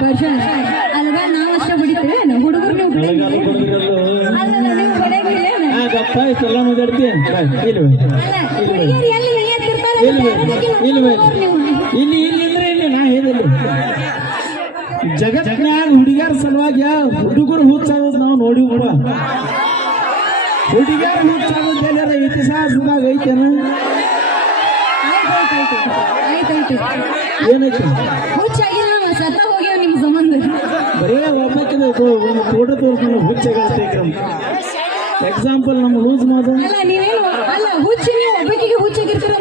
ವರ್ಷ ಅಲ್ಗ ನಾವ್ ಅಷ್ಟ ಹೊಡಿತೇವೆ ಹುಡುಗರು ನೀವು ಗಪ್ಪ ಇಷ್ಟೆಲ್ಲ ಮಾತಾಡ್ತಿ ಇಲ್ಲಿ ಇಲ್ಲಿಂದ್ರೆ ಇಲ್ಲಿ ನಾ ಹೇಳಿಲ್ಲ ಜಗತ್ನ್ಯಾಗ ಹುಡುಗಿಯರ ಸಲುವಾಗಿ ಹುಡುಗರು ಹುಚ್ಚಾಗೋದು ನಾವು ನೋಡಿ ಕೂಡ ಹುಡುಗಿಯರ ಹುಚ್ಚಾಗೋದು ಎಲ್ಲಾರ ಇತಿಹಾಸದಾಗ ಐತೇನ ಏನೈತಿ ಹುಚ್ಚಾಗಿಲ್ಲ ಸತ್ತ ಹೋಗ್ಯಾವ ನಿಮ್ ಸಂಬಂಧ ಬರೇ ಒಬ್ಬಾಕಿದ ಒಂದು ಫೋಟೋ ತೋರಿಸ್ಕೊಂಡು ಹುಚ್ಚಾಗ ಎಕ್ಸಾಂಪಲ್ ನಮ್ಮ ಲೂಸ್ ಮಾತು ಅಲ್ಲ ನೀವೇನು ಅಲ್ಲ ಹುಚ್ಚು ನೀವು ಒಬ್ಬಕಿಗೆ ಹುಚ್ಚಾಗಿರ್ತೀರ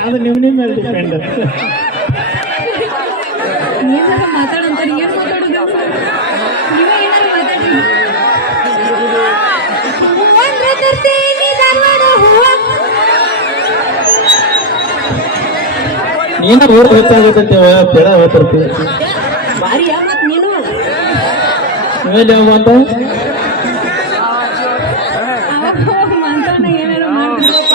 ಅದು ನಿಮ್ಮ ಮೇಲೆ ಡಿಪೆಂಡ್ ಏನಾರ ಮಾತಾಡಂತಾರೆ ಏನ್ ಮಾತಾಡೋದು ನೀವೇ ಏನಾರ ಮಾತಾಡ್ರಿ ನೀನ ಊರ್ ಗೊತ್ತಾಗುತ್ತೆ ಬೇಡ ಹೋಗ್ತಿರ್ತೀವಿ ಬಾರಿ ಮತ್ ನೀನು ಮೇಲೆ ಅಂತ ಮಂತ್ರನ ಏನಾರ ಮಾಡ್ತೀರಪ್ಪ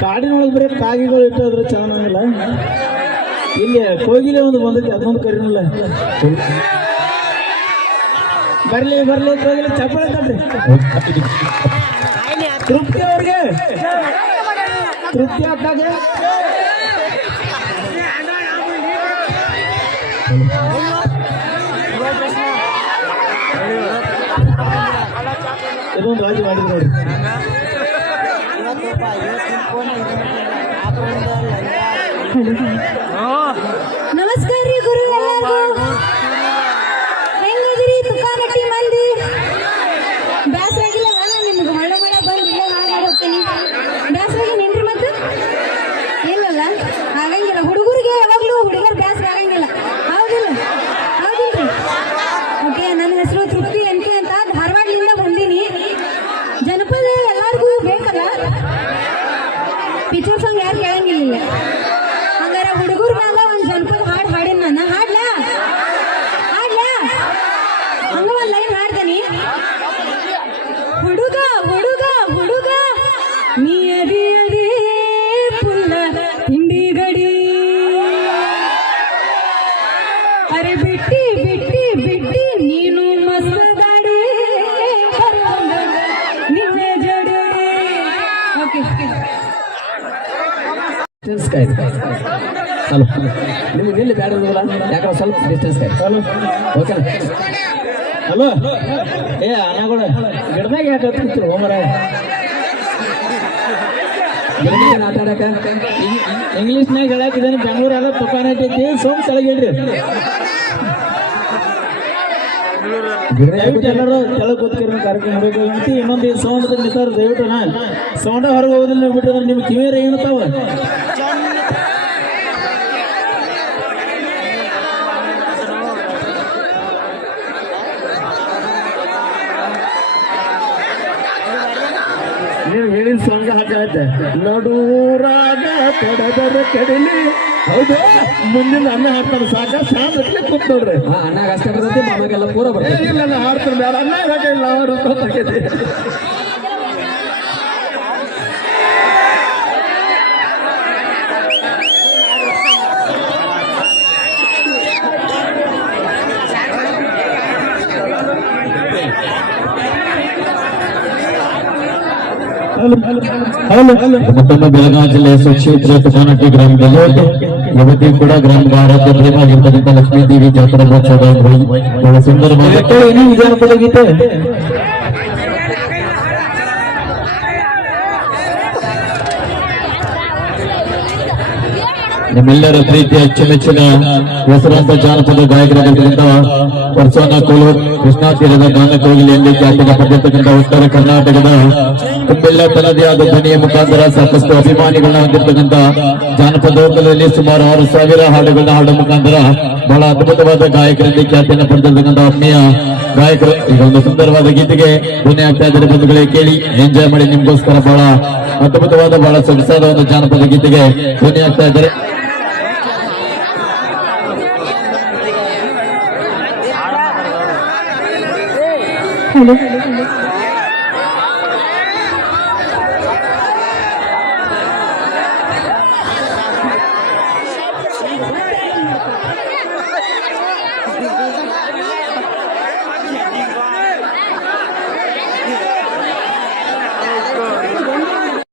ಕಾಡಿನೊಳಗೆ ಬರೀ ಕಾಗಿಗಳು ಇಟ್ಟೋದ್ರೆ ಚೆನ್ನಾಗಿಲ್ಲ ಇಲ್ಲಿ ಕೋಗಿಲೆ ಒಂದು ಬಂದೈತಿ ಅದೊಂದು ಕರಿನಲ್ಲ ಬರ್ಲಿ ಬರ್ಲಿ ಕೋಗಿಲೆ ಚಪ್ಪಳ ತಡ್ರಿ ತೃಪ್ತಿ ಅವ್ರಿಗೆ ತೃಪ್ತಿ ಆಗ್ತಾಗ ಇದೊಂದು ರಾಜಿ ಮಾಡಿದ್ರು ನೋಡಿ ನಮಸ್ಕಾರ ರೀ ಗುರು ಎಲ್ಲರಿಗೂ ಹೆಂಗಿದ್ರಿ ತುಕಾನಟ್ಟಿ ಮಂದಿ ಬ್ಯಾಸರಾಗಿಲ್ಲ ನಾನು ನಿಮ್ಗೆ ಮಳೆ ಮಳೆ ಬಂದು ಇಲ್ಲ ಹಾಗೆ ಹೋಗ್ತೀನಿ ಬ್ಯಾಸರಾಗಿ ನಿನ್ರಿ ಮತ್ತು ಇಲ್ಲಲ್ಲ ಆಗಂಗಿಲ್ಲ ಹುಡುಗರಿಗೆ ಯಾವಾಗಲೂ ಹುಡುಗರು ಬ್ಯಾಸರ ಆಗಂಗಿಲ್ಲ ಹೌದಿಲ್ಲ ಹೌದಿಲ್ರಿ ಓಕೆ ನನ್ನ ಹೆಸರು ತೃಪ್ತಿ ಅಂತ ಧಾರವಾಡದಿಂದ ಬಂದೀನಿ ಜನಪದ ಎಲ್ಲರಿಗೂ ಬೇಕಲ್ಲ ಪಿಕ್ಚರ್ ಸಾಂಗ್ ಯಾರು ಕೇಳಂಗಿಲ್ಲ ಹಂಗಾರೆ ಹುಡುಗರ ಮ್ಯಾಲ ಒಂದು ಜನಪದ ಹಾಡು ಹಾಡಿನ ನಾನು ಹಾಡ್ಲಾ ಹಂಗ ಒಂದು ಲೈನ್ ಹಾಡ್ತೀನಿ ಹುಡುಗ ಹುಡುಗ ಹುಡುಗ ನೀ ಅದಿ ಅದಿ ಪುಲ್ಲ ತಿಂಡಿ ಗಡಿ ಅರೆ ಬಿಟ್ಟಿ ಬಿಟ್ಟಿ ಬಿಟ್ಟಿ ನೀನು ಮಸ್ತ್ ಗಾಡಿ ನಿನ್ನೆ ಜಡಿ ಓಕೆ ಹಲೋ ನಿಮ್ಗೆ ಎಲ್ಲಿ ಬ್ಯಾಡ ಯಾಕಂದ್ರೆ ಸ್ವಲ್ಪ ಡಿಸ್ಟೆನ್ಸ್ ಹಲೋ ಓಕೆ ಹಲೋ ಏ ಅಣ್ಣಗಳ ಗಿಡದಾಗ ಯಾಕೆ ಹತ್ತಿರ್ತೀವಿ ಹೋಮರ ಮಾತಾಡಕ ಇಂಗ್ಲೀಷ್ನಾಗ ಹೇಳಾಕಿದ್ದೇನೆ ಬೆಂಗಳೂರಾಗ ತುಕಾನ ಐತಿ ಸೋಮ್ ಕೆಳಗಿಡ್ರಿ ದಯವಿಟ್ಟು ಎಲ್ಲರೂ ಕೆಳಗೆ ಕೂತ್ಕರಿ ಕಾರ್ಯಕ್ರಮ ಬೇಕಾಗಂತ ಇನ್ನೊಂದು ಸೌಂಡ್ ನಿಂತಾರ ದಯವಿಟ್ಟು ಸೌಂಡ ಹೊರಗೆ ಹೋಗೋದಿಲ್ಲ ಬಿಟ್ಟಿದ್ರೆ ನಿಮ್ಗೆ ಕಿವಿಯರ ಏನತಾವ ನೀವು ಹೇಳಿದ ಸಾಂಗ್ ಹಾಕತ್ತೆ ನಡೂರಾಗ ಕಡದರ ಕಡಲಿ ಹೌದು ಮುಂದಿನ ಅನ್ನ ಹಾಡ್ತಾರೆ ಸಾಕ ಶಾಂತ ಕೂತ್ ನೋಡ್ರಿ ಅಣ್ಣಾಗ ಅಷ್ಟೇ ಬರ್ತೈತಿ ಮನೆಗೆಲ್ಲ ಪೂರ ಬರ್ತೈತಿ ಇಲ್ಲ ಹಾಡ್ತಾರೆ ಬೇಡ ಅನ್ನ ಹಾಕಿಲ್ಲ ಅವರು ಗೊತ್ತಾಗೈತಿ ಮತ್ತೊಮ್ಮೆ ಬೆಳಗಾವಿ ಜಿಲ್ಲೆಯ ಸುಕ್ಷೇತ್ರ ತುಕಾನಟ್ಟಿ ಗ್ರಾಮದಲ್ಲಿ ಯುವತಿ ಕೂಡ ಗ್ರಾಮದ ಆರಾಧ್ಯ ಪ್ರೇಮ ಆಗಿರ್ತಕ್ಕಂಥ ಲಕ್ಷ್ಮೀದೇವಿ ಜಾತ್ರಾ ಮಹೋತ್ಸವ ಬಹಳ ಸುಂದರವಾಗಿ ವಿಧಾನಪದ ಗೀತೆ ನಿಮ್ಮೆಲ್ಲರ ಪ್ರೀತಿಯ ಅಚ್ಚುಮೆಚ್ಚಿನ ಹೆಸರಾಂತ ಜಾನಪದ ಗಾಯಕರಾಗಿದ್ದರಿಂದ ಪರ್ಸೋನ ಕೋಲು ಕೃಷ್ಣಾ ತೀರದ ಗಾನ ಕೋಗಿಲೆಯಲ್ಲಿ ಖ್ಯಾತಿನ ಪಡೆದಿರ್ತಕ್ಕಂಥ ಉತ್ತರ ಕರ್ನಾಟಕದ ತುಂಬೆಲ್ಲ ತನ್ನದೇ ಆದ ಧ್ವನಿಯ ಮುಖಾಂತರ ಸಾಕಷ್ಟು ಅಭಿಮಾನಿಗಳನ್ನ ಹೊಂದಿರತಕ್ಕಂಥ ಜಾನಪದೋತ್ಸವದಲ್ಲಿ ಸುಮಾರು 6,000 ಹಾಡುಗಳನ್ನ ಹಾಡುವ ಮುಖಾಂತರ ಬಹಳ ಅದ್ಭುತವಾದ ಗಾಯಕರಿಂದ ಖ್ಯಾತಿಯನ್ನು ಪಡೆದಿರ್ತಕ್ಕಂಥ ಆತ್ಮೀಯ ಗಾಯಕರು ಈಗ ಒಂದು ಸುಂದರವಾದ ಗೀತೆಗೆ ಧ್ವನಿ ಆಗ್ತಾ ಇದ್ದಾರೆ. ಬಂಧುಗಳೇ, ಕೇಳಿ ಎಂಜಾಯ್ ಮಾಡಿ. ನಿಮ್ಗೋಸ್ಕರ ಬಹಳ ಅದ್ಭುತವಾದ ಬಹಳ ಸೊಗಸಾದ ಒಂದು ಜಾನಪದ ಗೀತೆಗೆ ಧ್ವನಿ ಆಗ್ತಾ ಇದ್ದಾರೆ. ಹಲೋ